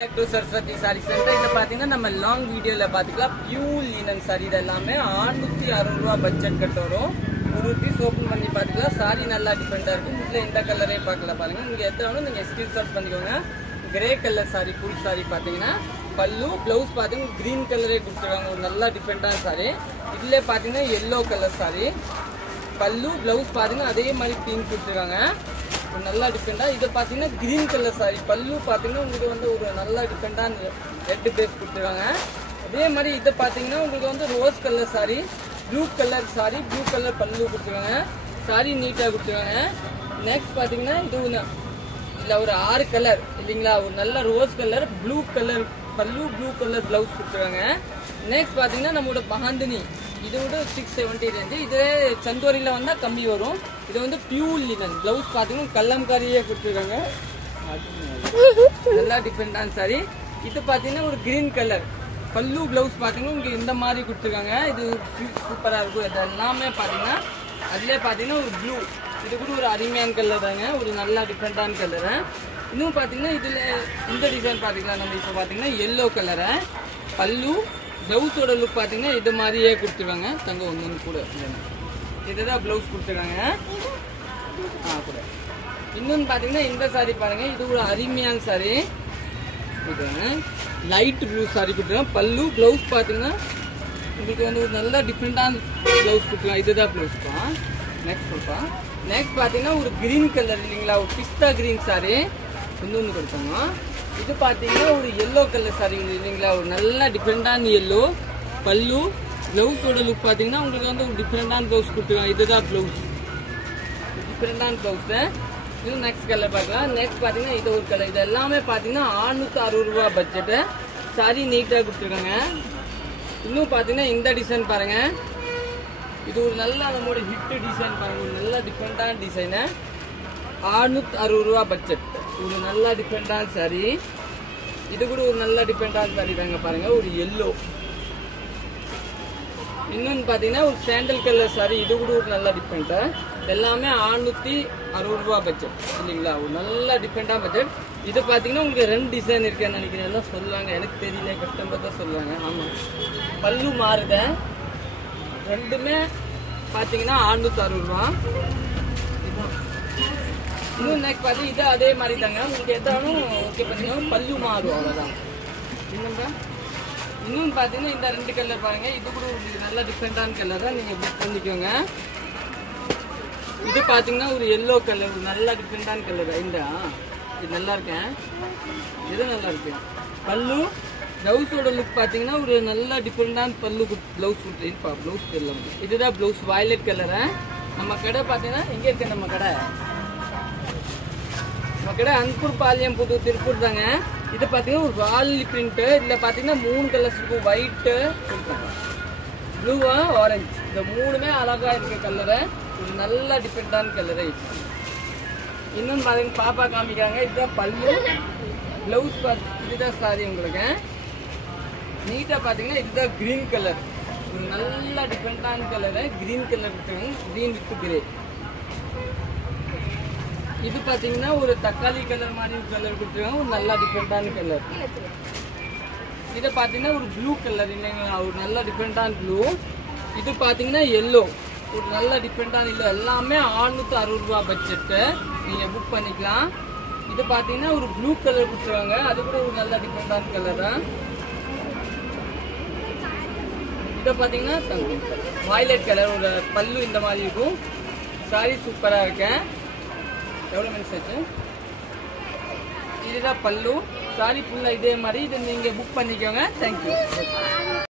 to Saraswati Saree Center. இந்த பாத்தீங்கன்னா நம்ம லாங் வீடியோல பாத்துக்கலாம். பியூர் லினன் சாரி இது எல்லாமே 660 ரூபாய் பட்ஜெட் கட்ட வரும். ஒரு பீஸ் ஓபன் பண்ணி பாத்துக்கலாம். சாரி நல்லா டிஃபரெண்டா இருக்கும். இதுல இந்த கலரே பார்க்கலாம் பாருங்க. நீங்க எத்தனை நீங்க ஸ்கிரீன்ஷாட் பண்ணிக்கோங்க. Grey colour sorry full sorry பாத்தீங்கன்னா பல்லு பிளவுஸ் பாத்தீங்கன்னா கிரீன் கலரே கொடுத்துருக்காங்க. ஒரு நல்லா டிஃபரெண்டான சாரி. இதுல பாத்தீங்கன்னா yellow கலர் சாரி பல்லு பிளவுஸ் பாத்தீங்கன்னா அதே மாதிரி பிங்க் கொடுத்துருக்காங்க. நல்லா டிஃபரெண்டா இது பாத்தீங்கன்னா கிரீன் கலர் சாரி பல்லு பாத்தீங்கன்னா உங்களுக்கு வந்து ஒரு நல்லா டிஃபரெண்டான ரெட் பேஸ் கொடுத்துருக்காங்க. அதே மாதிரி இது பாத்தீங்கன்னா உங்களுக்கு வந்து rose colour sorry blue colour sorry blue colour பல்லு கொடுத்துருக்காங்க. சாரி நீட்டா கொடுத்துருக்காங்க. நெக்ஸ்ட் பாத்தீங்கன்னா இது இல்ல ஒரு 6 கலர் இல்லைங்களா, ஒரு நல்ல ரோஸ் கலர் ப்ளூ கலர் பல்லு ப்ளூ கலர் பிளவுஸ் கொடுத்துருக்காங்க. நெக்ஸ்ட் பாத்தீங்கன்னா நம்மளோட பஹாந்தினி இது வந்து 670 ரேஞ்சு. இதே சந்தோரியில வந்தா கம்மி வரும். இது வந்து பியூர் லினன் பிளவுஸ் பாத்தீங்கன்னா கல்லம்காரியே கொடுத்துருக்காங்க. நல்லா டிஃபரெண்டான சாரி. இது பாத்தீங்கன்னா ஒரு கிரீன் கலர் பல்லு பிளவுஸ் பாத்தீங்கன்னா உங்களுக்கு இந்த மாதிரி கொடுத்துருக்காங்க. இது சூப்பரா இருக்கும். இது எல்லாமே பாத்தீங்கன்னா அதுல பாத்தீங்கன்னா ஒரு ப்ளூ இது கூட ஒரு அருமையான கலர் தாங்க. ஒரு நல்லா டிஃபரெண்டான கலரு. இன்னும் பாத்தீங்கன்னா இதுல இந்த டிசைன் பாத்தீங்கன்னா நம்ம இப்ப பாத்தீங்கன்னா yellow கலரை பல்லு பிளவுஸோட லுக் பாத்தீங்கன்னா இது மாதிரியே கொடுத்துருக்காங்க. தங்க ஒண்ணு கூட இதுதான் பிளவுஸ் கொடுத்துருக்காங்க. கூட இன்னொன்னு பாத்தீங்கன்னா இந்த சாரி பாருங்க. இது ஒரு அருமையான சாரி. லைட் ப்ளூ சாரி கொடுத்துருக்காங்க. பல்லு பிளவுஸ் பாத்தீங்கன்னா உங்களுக்கு வந்து ஒரு நல்ல டிஃபரெண்டான பிளவுஸ் கொடுத்துருக்காங்க. இதுதான் பிளவுஸ் தான். நெக்ஸ்ட் பாத்தீங்கன்னா ஒரு கிரீன் கலர் இல்லைங்களா, ஒரு பிஸ்தா கிரீன் சாரி இன்னொன்னு கொடுத்தாங்க. இது பாத்தீங்கன்னா ஒரு yellow கலர் சாரி இல்லைங்களா, ஒரு நல்ல டிஃபரெண்டான yellow பல்லு பிளவுஸோட லுக் பாத்தீங்கன்னா உங்களுக்கு வந்து ஒரு டிஃபரெண்டான பிளவுஸ் கொடுத்துருக்காங்க. இதுதான் பிளவுஸ் டிஃபரெண்டான பிளவுஸ். இது நெக்ஸ்ட் கலர் பார்க்கலாம். நெக்ஸ்ட் பாத்தீங்கன்னா இது ஒரு கலர். இது எல்லாமே பாத்தீங்கன்னா 660 ரூபாய் பட்ஜெட். சாரி நீட்டா கொடுத்துருக்காங்க. இன்னும் பாத்தீங்கன்னா இந்த டிசைன் பாருங்க. இது ஒரு நல்ல நம்மளோட ஹிட் டிசைன் பாருங்க. ஒரு நல்ல டிஃபரெண்டான டிசைனு 660 ரூபாய் பட்ஜெட். ஒரு நல்ல டிஃபரெண்டான சாரி. இது கூட ஒரு நல்ல டிஃபரெண்டான சாரி தாங்க பாருங்க. ஒரு yellow. இன்னொன்னு பாத்தீங்கன்னா ஒரு சாண்டல் கலர் சாரி. இது கூட ஒரு நல்ல டிஃபரெண்ட். எல்லாமே 660 ரூபாய் பட்ஜெட் இல்லைங்களா, ஒரு நல்ல டிஃபரெண்டான பட்ஜெட். இது பாத்தீங்கன்னா உங்களுக்கு 2 டிசைன் இருக்குன்னு நினைக்கிறேன். எல்லாம் சொல்லுவாங்க, எனக்கு தெரியல, கஸ்டமர் தான் சொல்லுவாங்க. ஆமா பல்லு மாறுத ரெண்டுமே பாத்தீங்கன்னா 660 ரூபாய். இன்னும் நெக்ஸ்ட் பாத்தீங்கன்னா இது அதே மாதிரி தாங்க. உங்களுக்கு எதாலும் ஓகே பாத்தீங்கன்னா பல்லு மாறும் அவ்வளவுதான். இன்னும் பாத்தீங்கன்னா இந்த 2 கலர் பாருங்க. இது கூட உங்களுக்கு நல்ல டிஃபரெண்டான கலர் தான். நீங்க புக் பண்ணிக்கோங்க. இது பாத்தீங்கன்னா ஒரு yellow கலர், ஒரு நல்ல டிஃபரெண்டான கலர். இது நல்லா இருக்கேன். இது நல்லா இருக்கு. பல்லு பிளவுஸோட லுக் பாத்தீங்கன்னா ஒரு நல்ல டிஃபரெண்டான பல்லு பிளவுஸ் கொடுத்துருப்பா. பிளவுஸ் தெரியல. இதுதான் பிளவுஸ் வயலட் கலரு. நம்ம கடை பாத்தீங்கன்னா எங்க இருக்கு நம்ம கடை அன்பூர் பாளையம் புது திருப்பூர் தாங்க. இது பாத்தீங்கன்னா ஒரு வால் பிரிண்ட். இதுல பாத்தீங்கன்னா 3 கலர்ஸ் இருக்கும். White blue orange. இந்த 3மே அழகா இருக்க கலரு. ஒரு நல்ல டிஃபரெண்டான கலரு. இன்னும் பாருங்க பாப்பா காமிக்கிறாங்க. இதுதான் பல்லு பிளவுஸ். இதுதான் சாரி உங்களுக்கு நீட்டா பாத்தீங்கன்னா. இதுதான் கிரீன் கலர். ஒரு நல்ல டிஃபரெண்டான கலரு. கிரீன் கலர் கொடுத்துருக்காங்க. Green with grey. இது பாத்தீங்கன்னா ஒரு தக்காளி கலர் மாதிரி கலர் கொடுத்துருக்காங்க. ஒரு நல்ல டிஃபரெண்டான கலர். இது பாத்தீங்கன்னா ஒரு ப்ளூ கலர் இல்லைங்களா, ஒரு நல்ல டிஃபரெண்டான ப்ளூ. இது பாத்தீங்கன்னா yellow, ஒரு நல்ல டிஃபரெண்டான இல்லை. எல்லாமே 660 ரூபாய் பட்ஜெட். நீங்க புக் பண்ணிக்கலாம். இது பாத்தீங்கன்னா ஒரு ப்ளூ கலர் கொடுத்துருவாங்க. அது கூட ஒரு நல்ல டிஃபரெண்டான கலர் தான். இதை பாத்தீங்கன்னா வயலட் கலர். ஒரு பல்லு இந்த மாதிரி இருக்கும். சாரி சூப்பரா இருக்கேன். எவ்வளவு மினிட்ஸ் ஆச்சு? இதுதான் பல்லு. சாரி ஃபுல்லா இதே மாதிரி. இதை நீங்க புக் பண்ணிக்கோங்க. தேங்க்யூ.